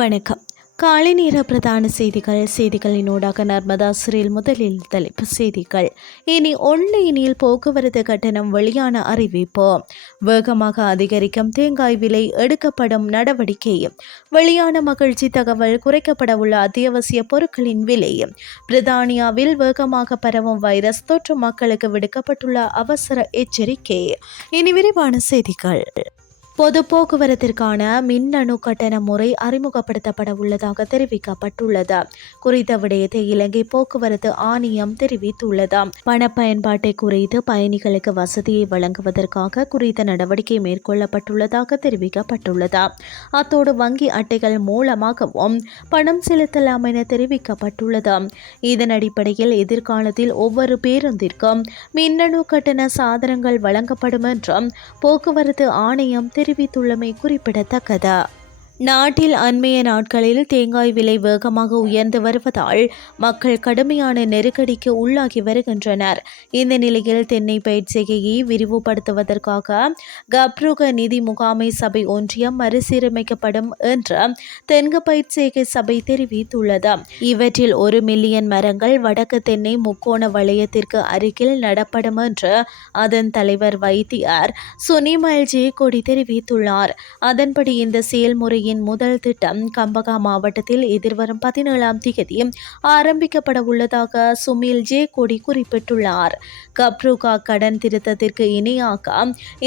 வணக்கம். காலை நேர பிரதான செய்திகள் செய்திகளினூடாக நர்மதா சிறையில் முதலில் தலைப்பு செய்திகள். இனி ஒன்லைனில் போக்குவரத்து கட்டணம் வெளியான அறிவிப்பு. வேகமாக அதிகரிக்கும் தேங்காய் விலை எடுக்கப்படும் நடவடிக்கை. வெளியான மகிழ்ச்சி தகவல் குறைக்கப்பட உள்ள அத்தியாவசிய பொருட்களின் விலை. பிரித்தானியாவில் வேகமாக பரவும் வைரஸ் தொற்று மக்களுக்கு விடுக்கப்பட்டுள்ள அவசர எச்சரிக்கை. இனி விரிவான செய்திகள். பொது போக்குவரத்திற்கான மின்னணு கட்டண முறை அறிமுகப்படுத்தப்பட உள்ளதாக தெரிவிக்கப்பட்டுள்ளது. குறித்த விடயத்தை இலங்கை போக்குவரத்து ஆணையம் தெரிவித்துள்ளது. பண பயன்பாட்டை குறித்து பயணிகளுக்கு வசதியை வழங்குவதற்காக குறித்த நடவடிக்கை மேற்கொள்ளப்பட்டுள்ளதாக தெரிவிக்கப்பட்டுள்ளது. அத்தோடு வங்கி அட்டைகள் மூலமாகவும் பணம் செலுத்தலாம் என தெரிவிக்கப்பட்டுள்ளது. இதன் அடிப்படையில் எதிர்காலத்தில் ஒவ்வொரு பேருந்திற்கும் மின்னணு கட்டண சாதனங்கள் வழங்கப்படும் என்றும் போக்குவரத்து ஆணையம் தெரிவித்துள்ளமை குறிப்பிடத்தக்கது? நாட்டில் அண்மைய நாட்களில் தேங்காய் விலை வேகமாக உயர்ந்து வருவதால் மக்கள் கடுமையான நெருக்கடிக்கு உள்ளாகி வருகின்றனர். இந்த நிலையில் தென்னை பயிற்சிகையை விரிவுபடுத்துவதற்காக கப்ருக நிதி முகாமை சபை ஒன்றியம் மறுசீரமைக்கப்படும் என்று தென்கு பயிற்சிகை சபை தெரிவித்துள்ளது. இவற்றில் ஒரு மில்லியன் மரங்கள் வடக்கு தென்னை முக்கோண வளையத்திற்கு அருகில் நடப்படும் என்று அதன் தலைவர் வைத்தியார் சுனிமல் ஜே கொடி தெரிவித்துள்ளார். அதன்படி இந்த செயல்முறையின் திட்டத்தின் முதல் திட்டம் கம்பகா மாவட்டத்தில் எதிர்வரும் பதினேழாம் தேதி ஆரம்பிக்கப்பட உள்ளதாக சுமில் ஜே கொடி குறிப்பிட்டுள்ளார். கப்ருகா கடன் திருத்தத்திற்கு இணையாக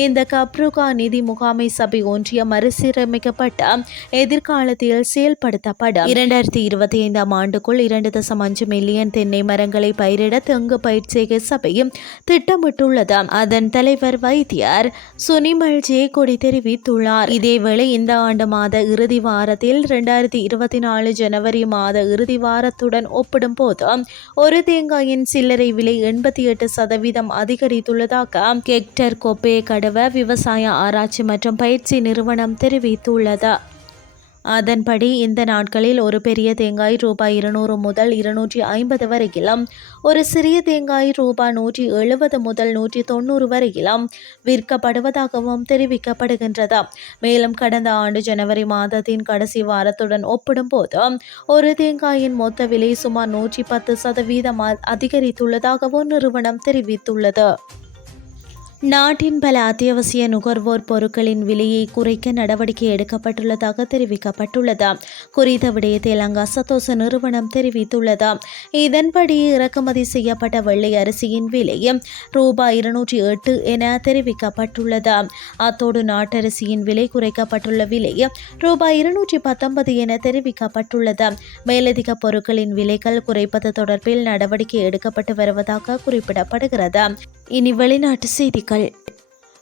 இந்த கப்ருகா நிதி முகாமை சபை ஒன்றியம் மறுசீரமைக்கப்பட்ட எதிர்காலத்தில் செயல்படுத்தப்படும். இரண்டாயிரத்தி இருபத்தி ஐந்தாம் ஆண்டுக்குள் இரண்டு தசம் அஞ்சு மில்லியன் தென்னை மரங்களை பயிரிட தெங்கு பயிற்சிகை சபையும் திட்டமிட்டுள்ளது. அதன் தலைவர் வைத்தியர் சுனிமல் ஜே கொடி தெரிவித்துள்ளார். இதேவேளை இந்த ஆண்டு மாத இறுதி வாரத்தில் இரண்டாயிரத்தி இருபத்தி நாலு ஜனவரி மாத இறுதி வாரத்துடன் ஒப்பிடும் போது ஒரு தேங்காயின் சில்லறை விலை எண்பத்தி எட்டு சதவீதம் அதிகரித்துள்ளதாக கெக்டர் கொப்பே கடவ விவசாய ஆராய்ச்சி மற்றும் பயிற்சி நிறுவனம் தெரிவித்துள்ளது. அதன்படி இந்த நாட்களில் ஒரு பெரிய தேங்காய் ரூபாய் இருநூறு முதல் இருநூற்றி ஐம்பது வரையிலும் ஒரு சிறிய தேங்காய் ரூபாய் நூற்றி எழுபது முதல் நூற்றி தொண்ணூறு வரையிலும் விற்கப்படுவதாகவும் தெரிவிக்கப்படுகின்றது. மேலும் கடந்த ஆண்டு ஜனவரி மாதத்தின் கடைசி வாரத்துடன் ஒப்பிடும்போது ஒரு தேங்காயின் மொத்த விலை சுமார் நூற்றி பத்து சதவீதம் அதிகரித்துள்ளதாகவும் நிறுவனம் தெரிவித்துள்ளது. நாட்டின் பல அத்தியாவசிய நுகர்வோர் பொருட்களின் விலையை குறைக்க நடவடிக்கை எடுக்கப்பட்டுள்ளதாக தெரிவிக்கப்பட்டுள்ளது. குறித்த விடயத்தை லங்கா சதோச நிறுவனம் தெரிவித்துள்ளது. இதன்படி இறக்குமதி செய்யப்பட்ட வெள்ளை அரிசியின் விலை ரூபாய் இருநூற்றி எட்டு என தெரிவிக்கப்பட்டுள்ளது. அத்தோடு நாட்டரிசியின் விலை குறைக்கப்பட்டுள்ள விலை ரூபாய் இருநூற்றி பத்தொன்பது என தெரிவிக்கப்பட்டுள்ளது. மேலதிக பொருட்களின் விலைகள் குறைப்பது தொடர்பில் நடவடிக்கை எடுக்கப்பட்டு வருவதாக குறிப்பிடப்படுகிறது. இனி வெளிநாட்டு செய்திகள்.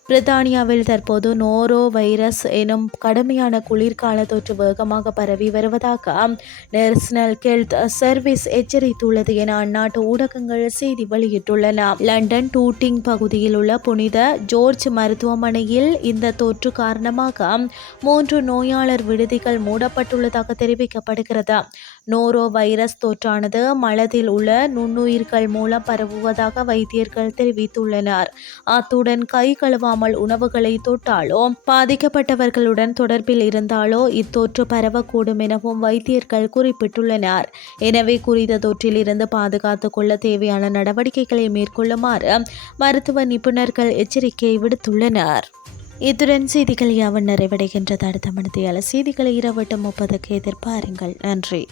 பிரித்தானியாவில் தற்போது நோரோ வைரஸ் எனும் கடுமையான குளிர்கால தொற்று வேகமாக பரவி வருவதாக நேஷனல் ஹெல்த் சர்வீஸ் எச்சரித்துள்ளது என அந்நாட்டு ஊடகங்கள் செய்தி வெளியிட்டுள்ளன. லண்டன் டூட்டிங் பகுதியில் உள்ள புனித ஜோர்ஜ் மருத்துவமனையில் இந்த தொற்று காரணமாக மூன்று நோயாளர் விடுதிகள் மூடப்பட்டுள்ளதாக தெரிவிக்கப்படுகிறது. நோரோ வைரஸ் தொற்றானது மலதில் உள்ள நுண்ணுயிர்கள் மூலம் பரவுவதாக வைத்தியர்கள் தெரிவித்துள்ளனர். அத்துடன் கை கழுவாமல் உணவுகளை தொட்டாலோ பாதிக்கப்பட்டவர்களுடன் தொடர்பில் இருந்தாலோ இத்தொற்று பரவக்கூடும் எனவும் வைத்தியர்கள் குறிப்பிட்டுள்ளனர். எனவே குறித்த தொற்றில் இருந்து பாதுகாத்துக் கொள்ள தேவையான நடவடிக்கைகளை மேற்கொள்ளுமாறு மருத்துவ நிபுணர்கள் எச்சரிக்கை விடுத்துள்ளனர். இத்துடன் செய்திகள் யாவன் நிறைவடைகின்றது. அடுத்த மணித்தியால செய்திகளை இரவட்டம் முப்பதுக்கு எதிர்பாருங்கள். நன்றி.